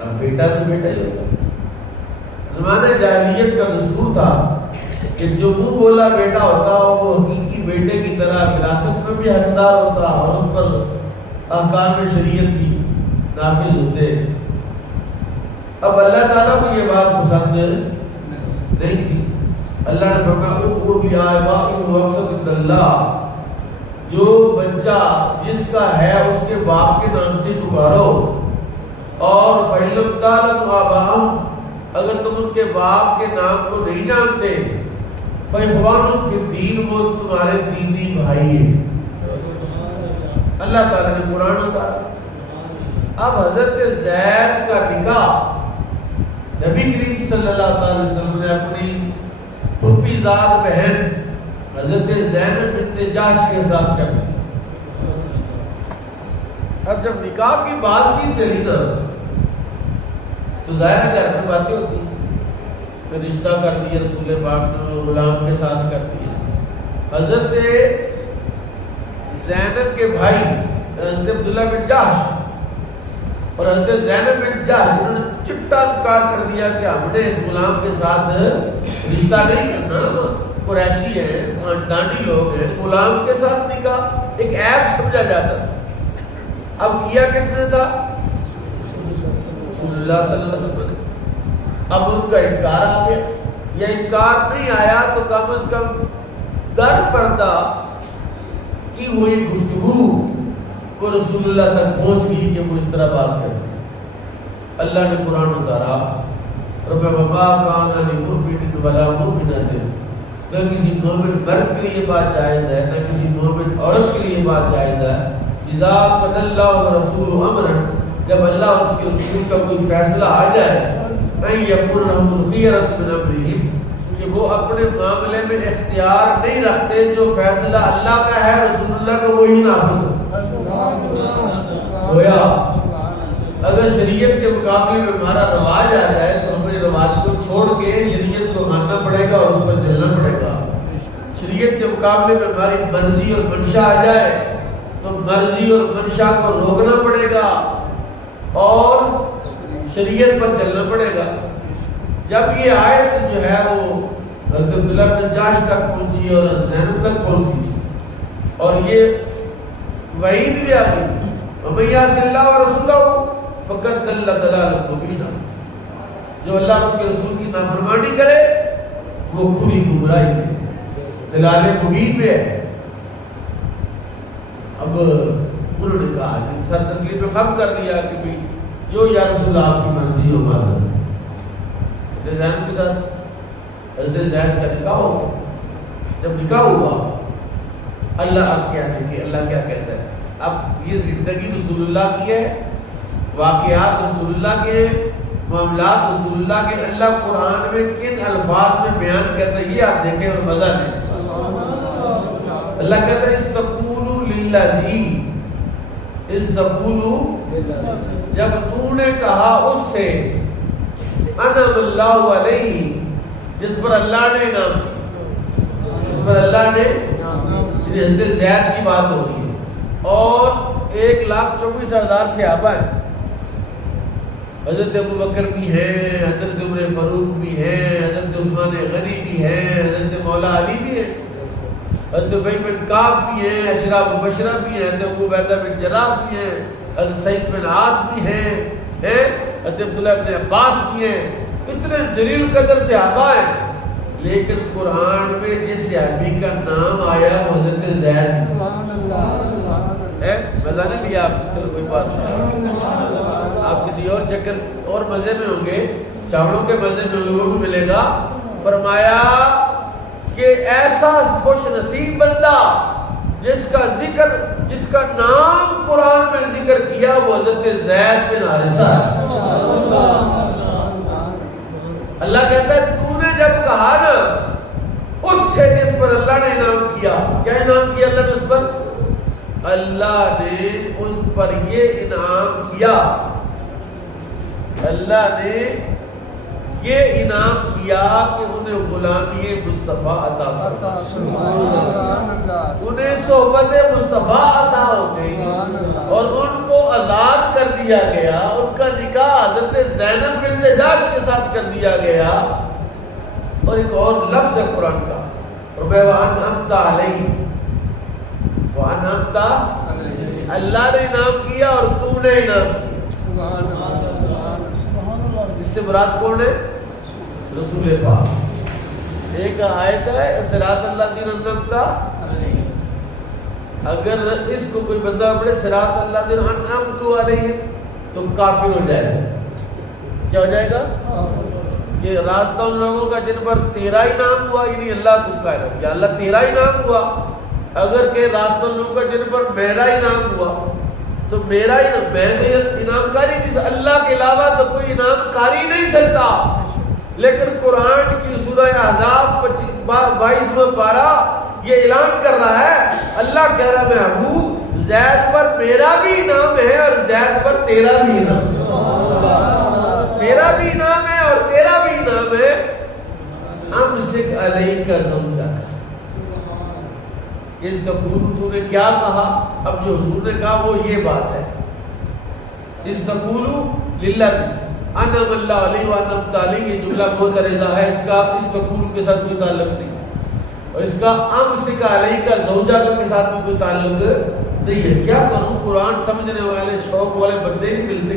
اب بیٹا تو بیٹا ہی ہوتا. زمانہ جاہلیت کا دستور تھا کہ جو منہ بولا بیٹا ہوتا وہ حقیقی بیٹے کی طرح وراثت میں بھی حقدار ہوتا اور اس پر احکام شریعت بھی نافذ ہوتے. اب اللہ تعالیٰ کو یہ بات پسند نہیں تھی. اللہ نے فرمایا جو بچہ جس کا ہے اس کے باپ کے نام سے پکارو. اور فَإِلَّمْ تَعْلَمُوا آبَاءَهُمْ اگر تم ان کے باپ کے نام کو نہیں جانتے فَإِخْوَانُكُمْ فِي الدِّينِ وہ تمہارے دینی بھائی ہیں. اللہ تعالیٰ نے قرآن اتارا. اب حضرت زید کا نکاح نبی کریم صلی اللہ علیہ وسلم نے اپنی پھوپھی زاد بہن حضرت زینب بنت جحش کے ساتھ کر دی. اب جب نکاح کی بات چیت چلی نا تو ظاہر گھر میں باتیں ہوتی ہیں. پھر رشتہ کر دیا رسول پاک نے غلام کے ساتھ کر دیا. حضرت زینب کے بھائی حضرت عبداللہ بن جحش اور حضرت زینب بن جحش انہوں نے چٹا انکار کر دیا کہ ہم نے اس غلام کے ساتھ رشتہ نہیں کرنا. قریشی ہیں, خاندانی لوگ ہیں, غلام کے ساتھ نکاح ایک عیب سمجھا جاتا تھا. اب کیا کس نے تھا؟ رسول اللہ صلی اللہ علیہ وسلم. اب ان کا انکار آ گیا یا انکار نہیں آیا تو کم از کم در پردہ کی ہوئی گفتگو کو رسول اللہ تک پہنچ گئی کہ وہ اس طرح بات کرتے. اللہ نے قرآن اتارا وَمَا كَانَ لِمُؤْمِنٍ وَلَا مُؤْمِنَةٍ نہ کسی مومن مرد کے لیے بات جائز ہے نہ کسی مومن عورت کے لیے بات جائز ہے. اذا قضى الله ورسوله امرا جب اللہ اور اس کے رسول کا کوئی فیصلہ آ جائے ان يكون لهم الخيرة من امرهم کہ وہ اپنے معاملے میں اختیار نہیں رکھتے. جو فیصلہ اللہ کا ہے رسول اللہ کا وہی نافذ ہو. گویا اگر شریعت کے مقابلے میں ہمارا رواج آ جائے تو ہمیں رواج کو چھوڑ کے شریعت کو ماننا پڑے گا اور اس پر چلنا پڑے گا. شریعت کے مقابلے میں ہماری مرضی اور منشا آ جائے تو مرضی اور منشا کو روکنا پڑے گا اور شریعت پر چلنا پڑے گا. جب یہ آیت جو ہے وہ حضرت عبداللہ بن جحش تک پہنچی اور زینب تک پہنچی اور یہ وعید بھی آ گئی وَمَن يَعْصِ اللَّهَ وَرَسُولَهُ فَقَدْ ضَلَّ ضَلَالًا مُبِينًا جو اللہ اس کے رسول کی نافرمانی کرے وہ کھلی گمراہی میں دلال مبین میں ہے. اب انہوں نے کہا سر تسلیم خم کر دیا کہ بھی جو یا رسول اللہ آپ کی مرضی ہو معذر. حضرت زینب کے ساتھ حضرت زید کا نکاح ہو. جب نکاح ہوا اللہ اب کیا دیکھے اللہ کیا کہتا ہے. اب یہ زندگی رسول اللہ کی ہے, واقعات رسول اللہ کے ہیں, معاملات رسول اللہ کے. اللہ قرآن میں کن الفاظ میں بیان کرتا ہے یہ آپ دیکھیں اور مزہ لیں. اللہ کہتا ہے استقولوا للذی استقولوا جب تو نے کہا اس سے انعم اللہ علیہ جس پر اللہ نے انعام کیا, جس پر اللہ نے حضرت زید کی بات ہو رہی ہے اور 1,24,000 صحابہ ہیں. حضرت ابوبکر بھی ہیں, حضرت عمر فاروق بھی ہیں, حضرت عثمان غنی بھی ہیں, حضرت مولا علی بھی ہیں, حضرت ابی بن کعب بھی ہیں, اشرا مبشرہ بھی ہیں, حضرت ابو عبیدہ بن جراح بھی ہیں, حضرت سعید بن عاص بھی ہیں, حضرت عبداللہ بن عباس بھی ہیں. اتنے جلیل قدر صحابہ ہیں لیکن قرآن میں جس صحابی کا نام آیا وہ حضرت زید ہے. مزہ نہیں لیا آپ؟ چلو کوئی بات نہیں, آپ کسی اور چکر اور مزے میں ہوں گے, چاولوں کے مزے میں لوگوں کو ملے گا. فرمایا کہ ایسا خوش نصیب بندہ جس کا ذکر جس کا نام قرآن میں ذکر کیا وہ حضرت زید بن حارثہ ہے. اللہ کہتا ہے تو نے جب کہا نا اس سے جس پر اللہ نے انعام کیا. کیا انعام کیا اللہ نے اس پر؟ اللہ نے ان پر یہ انعام کیا, اللہ نے یہ انعام کیا کہ انہیں غلامی مصطفیٰ عطا فرمایا، انہیں صحبت مصطفیٰ عطا ہو گئی اور ان کو آزاد کر دیا گیا، ان کا نکاح حضرت زینب بنت جحش کے ساتھ کر دیا گیا۔ اور ایک اور لفظ ہے قرآن کا، وَأَنْعَمْتَ عَلَيْهِمْ، وَأَنْعَمْتَ عَلَيْهِمْ، اللہ نے انعام کیا اور تو نے انعام کیا۔ اس سے مراد کون ہے؟ رسول پاک۔ ایک آیت ہے صراط الذین انعمت علیہم، اگر اس کو کوئی بندہ پڑھے صراط الذین انعمت علیہم تو کافر ہو جائے گا۔ کیا ہو جائے گا؟ یہ راستہ ان لوگوں کا جن پر تیرا انعام ہوا، یعنی اللہ کو کہہ رہا یا اللہ تیرا انعام ہوا۔ اگر کہ راستہ ان لوگوں کا جن پر میرا انعام ہوا تو میرا میں انعام کاری نہیں، اللہ کے علاوہ تو کوئی انعام کاری نہیں سکتا۔ لیکن قرآن کی سورہ احزاب 22واں پارہ یہ اعلان کر رہا ہے، اللہ کہہ رہا ہے محبوب زید پر میرا بھی انعام ہے اور زید پر تیرا بھی انعام ہے، میرا بھی انعام ہے اور تیرا بھی انعام ہے۔ امسک علیک زوجک، اس تقولو تو نے کیا کہا؟ اب جو حضور نے کہا وہ یہ بات ہے، اس تقولو للہ انعم اللہ علیہ وانعمت علیہ، یہ جملہ بہت رضا ہے، اس کا اس تقولو کے ساتھ کوئی تعلق نہیں، اور اس کا امسک علیہ کا زوجہ کے ساتھ بھی کوئی تعلق نہیں ہے۔ کیا کروں، قرآن سمجھنے والے شوق والے بندے نہیں ملتے۔